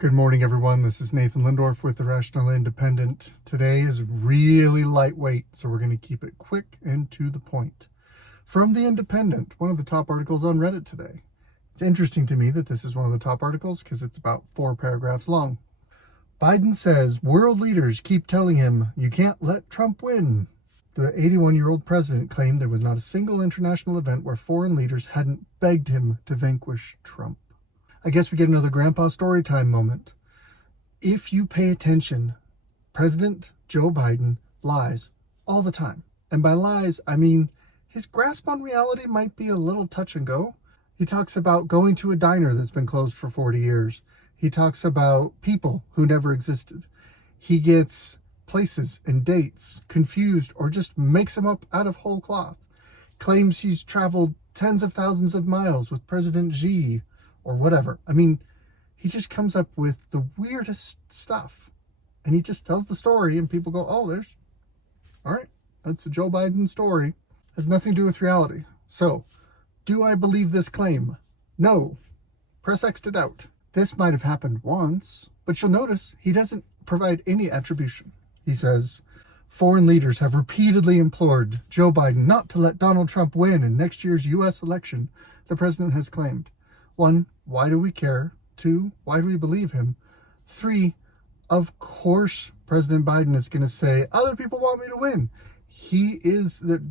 Good morning, everyone. This is Nathan Lindorf with The Rational Independent. Today is really lightweight, so we're going to keep it quick and to the point. From The Independent, one of the top articles on Reddit today. It's interesting to me that this is one of the top articles because it's about 4 paragraphs long. Biden says world leaders keep telling him you can't let Trump win. The 81-year-old president claimed there was not a single international event where foreign leaders hadn't begged him to vanquish Trump. I guess we get another grandpa story time moment. If you pay attention, President Joe Biden lies all the time. And by lies, I mean his grasp on reality might be a little touch and go. He talks about going to a diner that's been closed for 40 years. He talks about people who never existed. He gets places and dates confused or just makes them up out of whole cloth. Claims he's traveled tens of thousands of miles with President Xi or whatever. I mean, he just comes up with the weirdest stuff. And he just tells the story and people go, oh, all right, that's a Joe Biden story. Has nothing to do with reality. So, do I believe this claim? No. Press X to doubt. This might have happened once, but you'll notice he doesn't provide any attribution. He says, foreign leaders have repeatedly implored Joe Biden not to let Donald Trump win in next year's U.S. election, the president has claimed. 1, why do we care? 2, why do we believe him? 3, of course President Biden is going to say, other people want me to win.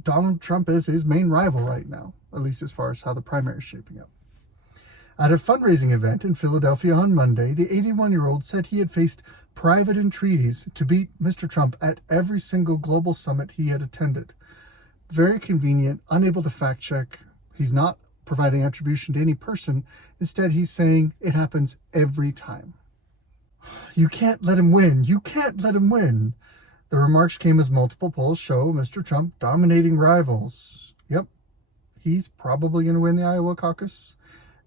Donald Trump is his main rival right now, at least as far as how the primary is shaping up. At a fundraising event in Philadelphia on Monday, the 81-year-old said he had faced private entreaties to beat Mr. Trump at every single global summit he had attended. Very convenient, unable to fact check. He's not providing attribution to any person. Instead, he's saying it happens every time. You can't let him win. You can't let him win. The remarks came as multiple polls show Mr. Trump dominating rivals. Yep, he's probably going to win the Iowa caucus,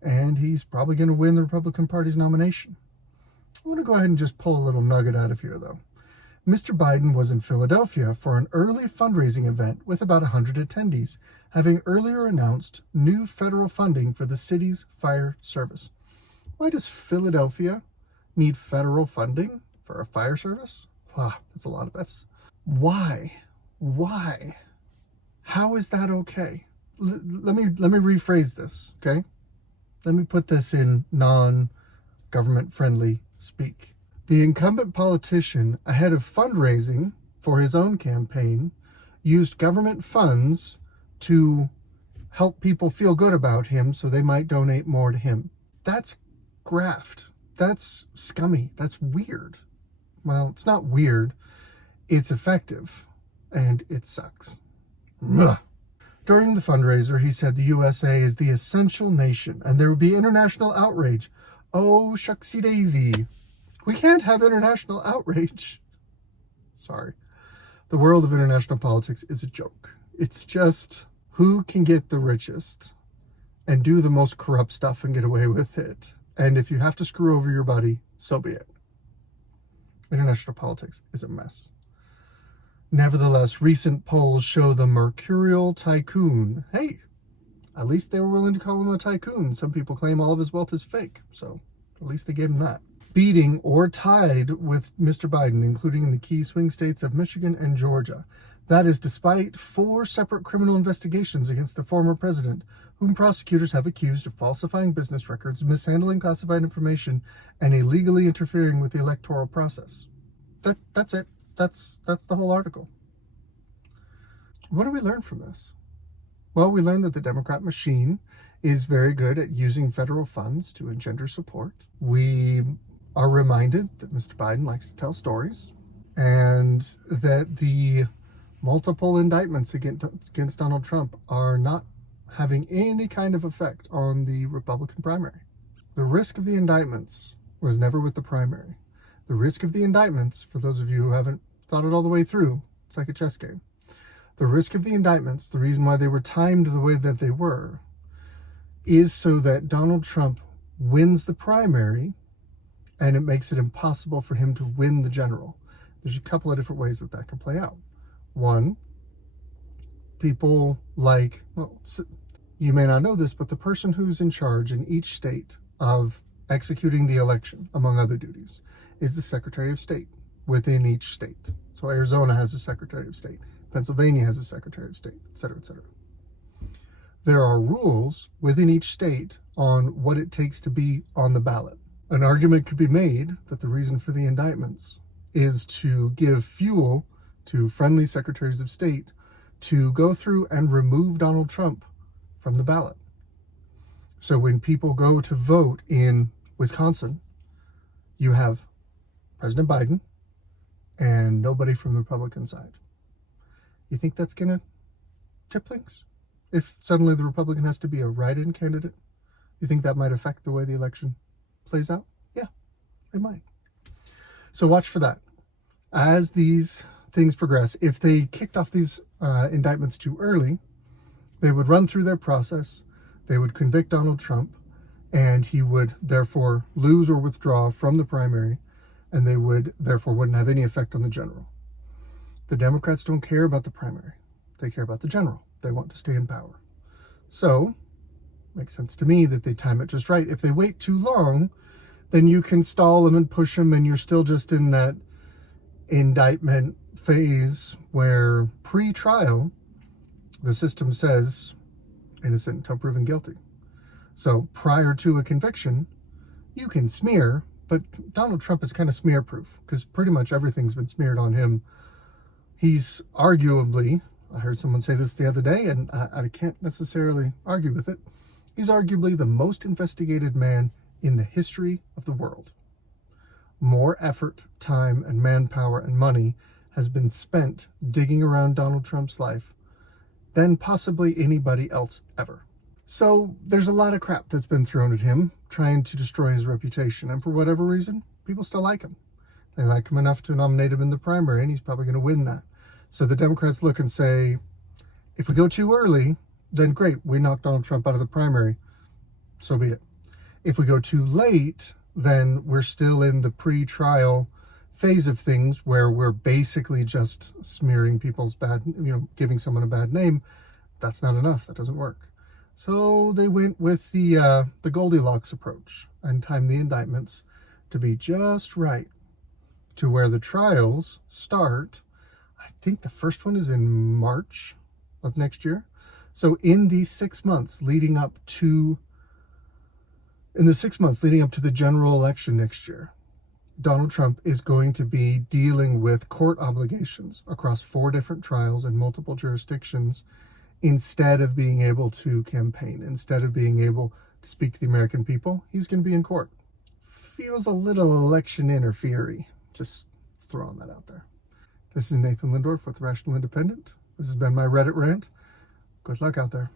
and he's probably going to win the Republican Party's nomination. I want to go ahead and just pull a little nugget out of here, though. Mr. Biden was in Philadelphia for an early fundraising event with about 100 attendees, having earlier announced new federal funding for the city's fire service. Why does Philadelphia need federal funding for a fire service? Wow, that's a lot of F's. Why? How is that okay? Let me rephrase this, okay? Let me put this in non-government friendly speak. The incumbent politician, ahead of fundraising for his own campaign, used government funds to help people feel good about him so they might donate more to him. That's graft. That's scummy. That's weird. Well, it's not weird. It's effective. And it sucks. Ugh. During the fundraiser, he said the USA is the essential nation and there would be international outrage. Oh, shucksy daisy. We can't have international outrage. Sorry. The world of international politics is a joke. It's just who can get the richest and do the most corrupt stuff and get away with it. And if you have to screw over your buddy, so be it. International politics is a mess. Nevertheless, recent polls show the mercurial tycoon. Hey, at least they were willing to call him a tycoon. Some people claim all of his wealth is fake, so at least they gave him that. Beating or tied with Mr. Biden, including in the key swing states of Michigan and Georgia. That is despite 4 separate criminal investigations against the former president, whom prosecutors have accused of falsifying business records, mishandling classified information, and illegally interfering with the electoral process. That's it. That's the whole article. What do we learn from this? Well, we learned that the Democrat machine is very good at using federal funds to engender support. We are reminded that Mr. Biden likes to tell stories and that the multiple indictments against Donald Trump are not having any kind of effect on the Republican primary. The risk of the indictments was never with the primary. The risk of the indictments, for those of you who haven't thought it all the way through, it's like a chess game. The risk of the indictments, the reason why they were timed the way that they were, is so that Donald Trump wins the primary and it makes it impossible for him to win the general. There's a couple of different ways that can play out. One, people like, well, you may not know this, but the person who's in charge in each state of executing the election, among other duties, is the Secretary of State within each state. So Arizona has a Secretary of State, Pennsylvania has a Secretary of State, etc., etc. There are rules within each state on what it takes to be on the ballot. An argument could be made that the reason for the indictments is to give fuel to friendly secretaries of state to go through and remove Donald Trump from the ballot. So when people go to vote in Wisconsin, you have President Biden and nobody from the Republican side. You think that's going to tip things? If suddenly the Republican has to be a write-in candidate, you think that might affect the way the election plays out? Yeah, it might. So watch for that. As these things progress, if they kicked off these indictments too early, they would run through their process, they would convict Donald Trump, and he would therefore lose or withdraw from the primary, and they would therefore wouldn't have any effect on the general. The Democrats don't care about the primary. They care about the general. They want to stay in power. So, makes sense to me that they time it just right. If they wait too long, then you can stall them and push them, and you're still just in that indictment phase where pre-trial, the system says innocent until proven guilty. So prior to a conviction, you can smear, but Donald Trump is kind of smear-proof because pretty much everything's been smeared on him. He's arguably, I heard someone say this the other day, and I can't necessarily argue with it, he's arguably the most investigated man in the history of the world. More effort, time, and manpower and money has been spent digging around Donald Trump's life than possibly anybody else ever. So there's a lot of crap that's been thrown at him trying to destroy his reputation, and for whatever reason, people still like him. They like him enough to nominate him in the primary, and he's probably going to win that. So the Democrats look and say, if we go too early, then great, we knocked Donald Trump out of the primary. So be it. If we go too late, then we're still in the pre-trial phase of things where we're basically just smearing people's giving someone a bad name. That's not enough. That doesn't work. So they went with the Goldilocks approach and timed the indictments to be just right to where the trials start. I think the first one is in March of next year. So in these 6 months leading up to the general election next year, Donald Trump is going to be dealing with court obligations across 4 different trials in multiple jurisdictions instead of being able to campaign, instead of being able to speak to the American people. He's going to be in court. Feels a little election interfery. Just throwing that out there. This is Nathan Lindorf with Rational Independent. This has been my Reddit rant. Good luck out there.